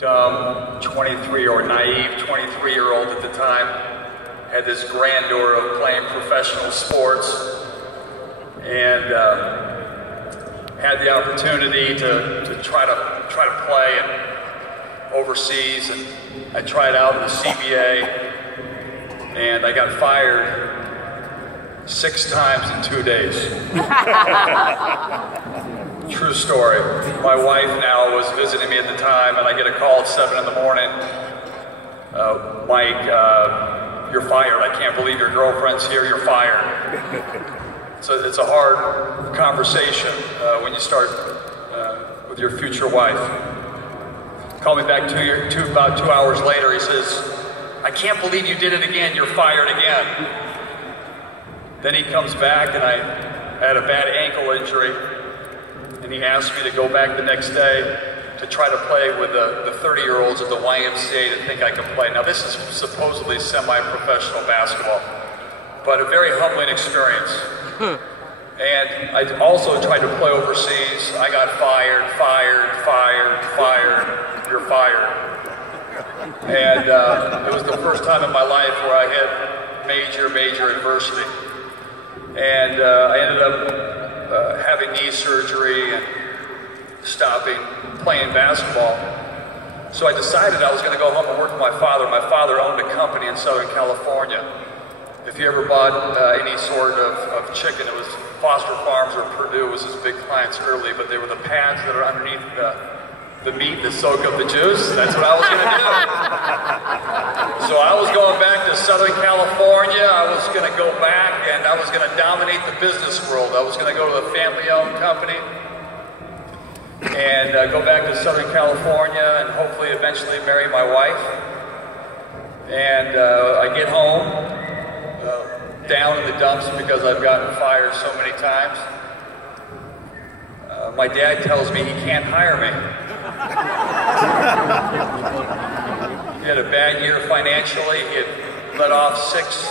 dumb 23 or naive 23-year-old at the time, had this grandeur of playing professional sports, and had the opportunity to try to play and overseas, and I tried out in the CBA, and I got fired 6 times in 2 days. True story. My wife now was visiting me at the time, and I get a call at 7 in the morning. Mike, you're fired. I can't believe your girlfriend's here. You're fired. So it's a hard conversation when you start with your future wife. Called me back about 2 hours later. He says, I can't believe you did it again. You're fired again. Then he comes back, and I had a bad ankle injury, and he asked me to go back the next day to try to play with the 30-year-olds at the YMCA to think I could play. Now this is supposedly semi-professional basketball, but a very humbling experience. And I also tried to play overseas. I got fired, you're fired. And it was the first time in my life where I had major adversity. And I ended up having knee surgery and stopping playing basketball. So I decided I was going to go home and work with my father. My father owned a company in Southern California. If you ever bought any sort of chicken, it was Foster Farms or Purdue was his big clients early, but they were the pads that are underneath the meat that soak up the juice. That's what I was going to do. So I was going back to Southern California. I was going to go back and I was going to dominate the business world. I was going to go to a family-owned company and go back to Southern California and hopefully eventually marry my wife. And I get home down in the dumps because I've gotten fired so many times. My dad tells me he can't hire me. He had a bad year financially. He had let off 6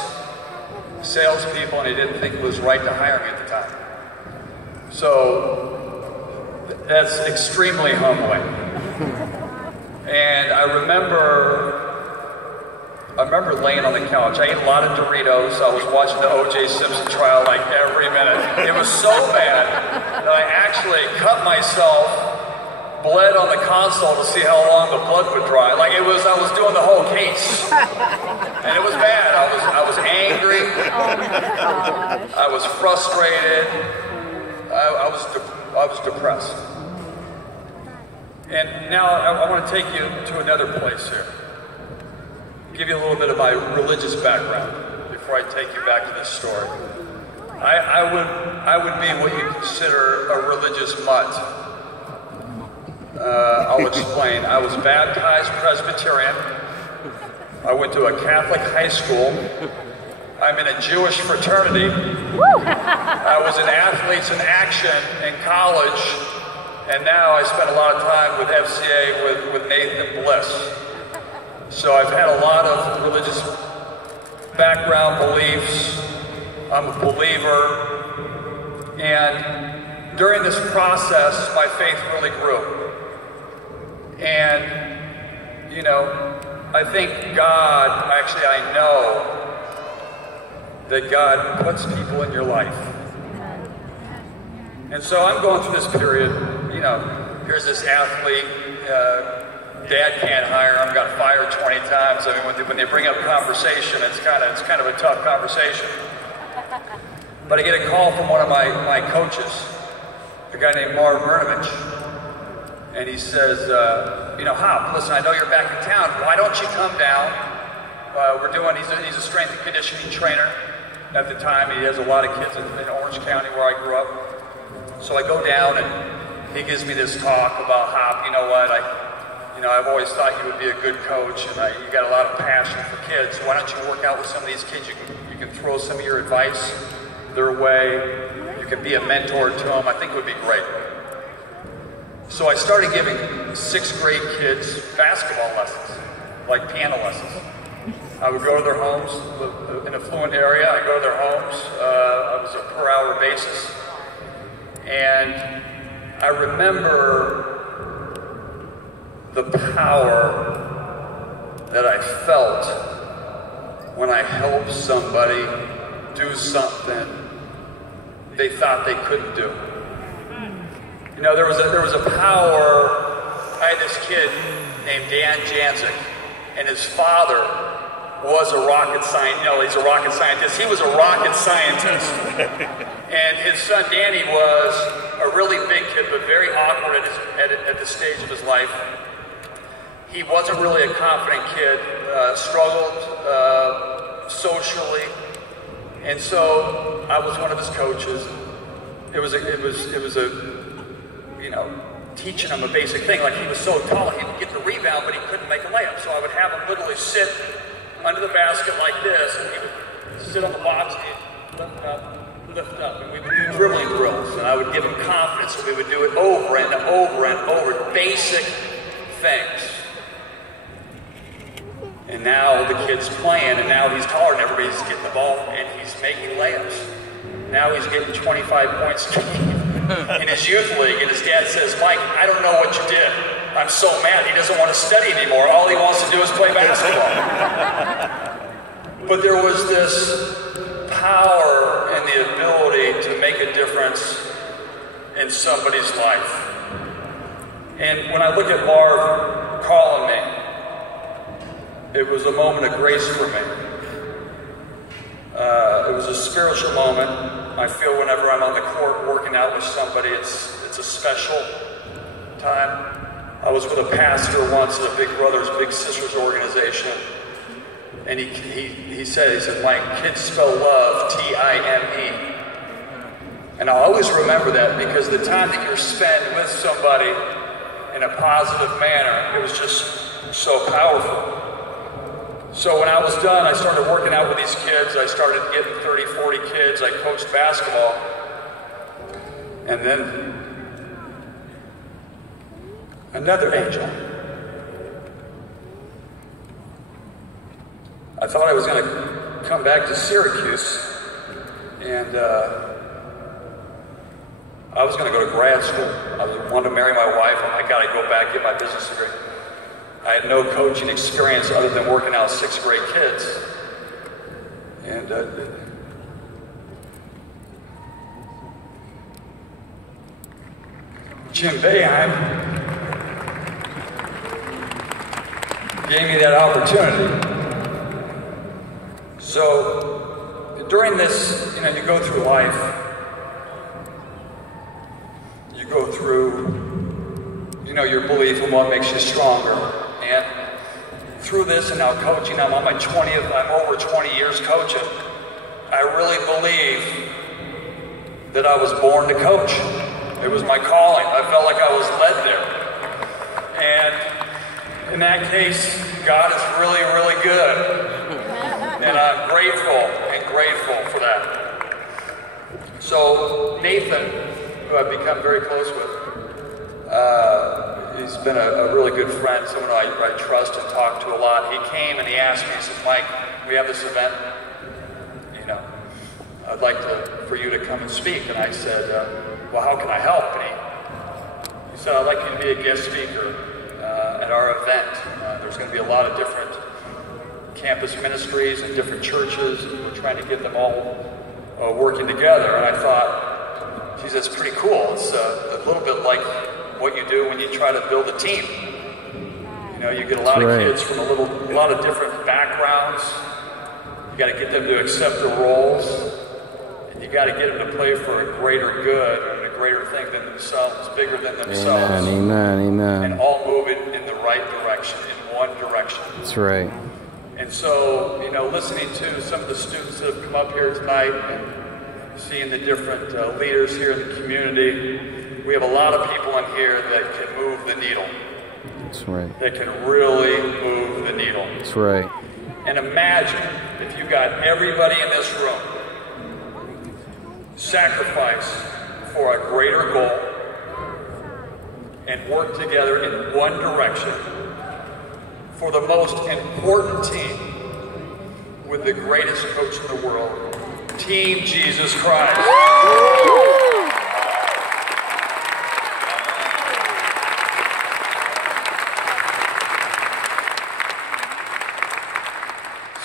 salespeople and he didn't think it was right to hire me at the time. So that's extremely humbling. And I remember laying on the couch. I ate a lot of Doritos. I was watching the O.J. Simpson trial like every minute. It was so bad that I actually cut myself, bled on the console to see how long the blood would dry. Like I was doing the whole case. And it was bad. I was angry. I was frustrated. I was depressed. And now I want to take you to another place here. Give you a little bit of my religious background before I take you back to this story. I would be what you consider a religious mutt. I'll explain. I was baptized Presbyterian. I went to a Catholic high school. I'm in a Jewish fraternity. I was in Athletes in Action in college, and now I spend a lot of time with FCA with Nathan Bliss. So I've had a lot of religious background beliefs. I'm a believer. And during this process, my faith really grew. And, you know, I think God, actually I know that God puts people in your life. And so I'm going through this period, you know, here's this athlete, dad can't hire him, got fired 20 times. I mean, when they bring up conversation, it's kind of a tough conversation. But I get a call from one of my coaches, a guy named Marv Mernovich, and he says, you know, Hop, listen, I know you're back in town. Why don't you come down? He's a strength and conditioning trainer. At the time, he has a lot of kids in Orange County where I grew up. So I go down and he gives me this talk about Hop. You know what? I've always thought you would be a good coach, and you got a lot of passion for kids. So why don't you work out with some of these kids? You can throw some of your advice their way. You can be a mentor to them. I think it would be great. So I started giving 6th grade kids basketball lessons, like piano lessons. I would go to their homes, in a affluent area. I go to their homes. It was a per-hour basis. And I remember the power that I felt when I helped somebody do something they thought they couldn't do. You know, there was a power. I had this kid named Dan Janzik, and his father was a rocket scientist. No, he's a rocket scientist. He was a rocket scientist. And his son Danny was a really big kid, but very awkward at this stage of his life. He wasn't really a confident kid, struggled socially, and so I was one of his coaches. It was a you know, teaching him a basic thing. Like, he was so tall, he would get the rebound, but he couldn't make a layup. So I would have him literally sit under the basket like this, and he would sit on the box and lift up, and we would do dribbling drills, and I would give him confidence, and we would do it over and over and over, basic things. And now the kid's playing, and now he's taller than everybody. He's getting the ball, and he's making layups. Now he's getting 25 points a game in his youth league, and his dad says, "Mike, I don't know what you did. I'm so mad. He doesn't want to study anymore. All he wants to do is play basketball." But there was this power and the ability to make a difference in somebody's life. And when I look at Marv calling me, it was a moment of grace for me. It was a spiritual moment. I feel whenever I'm on the court working out with somebody, it's a special time. I was with a pastor once at a Big Brothers Big Sisters organization, and he said, "Mike, kids spell love T-I-M-E." And I'll always remember that, because the time that you're spent with somebody in a positive manner, it was just so powerful. So when I was done, I started working out with these kids. I started getting 30, 40 kids. I coached basketball. And then another angel. I thought I was going to come back to Syracuse, and I was going to go to grad school. I wanted to marry my wife. I'm like, I got to go back, get my business degree. I had no coaching experience other than working out 6th grade kids. And Jim Boeheim gave me that opportunity. So during this, you know, you go through life, you go through, you know, your belief in what makes you stronger. And through this and now coaching, I'm on my 20th, I'm over 20 years coaching. I really believe that I was born to coach. It was my calling. I felt like I was led there. And in that case, God is really, really good. And I'm grateful for that. So Nathan, who I've become very close with, he's been a really good friend, someone I trust and talk to a lot. He came and he asked me, he says, "Mike, we have this event, you know, I'd like for you to come and speak." And I said, "Well, how can I help?" And he said, "I'd like you to be a guest speaker at our event. There's going to be a lot of different campus ministries and different churches, and we're trying to get them all working together." And I thought, geez, that's pretty cool. It's a little bit like what you do when you try to build a team. You know, you get a lot of kids from a lot of different backgrounds. You got to get them to accept the roles, and you got to get them to play for a greater good and a greater thing than themselves, bigger than themselves. Amen. And all move it in the right direction, in one direction. That's right. And so, you know, listening to some of the students that have come up here tonight and seeing the different leaders here in the community, we have a lot of people in here that can move the needle. That's right. That can really move the needle. That's right. And imagine if you got everybody in this room sacrifice for a greater goal and work together in one direction for the most important team with the greatest coach in the world, Team Jesus Christ.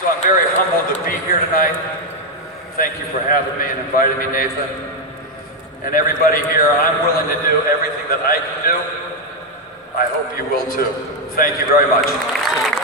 So I'm very humbled to be here tonight. Thank you for having me and inviting me, Nathan. And everybody here, I'm willing to do everything that I can do. I hope you will too. Thank you very much.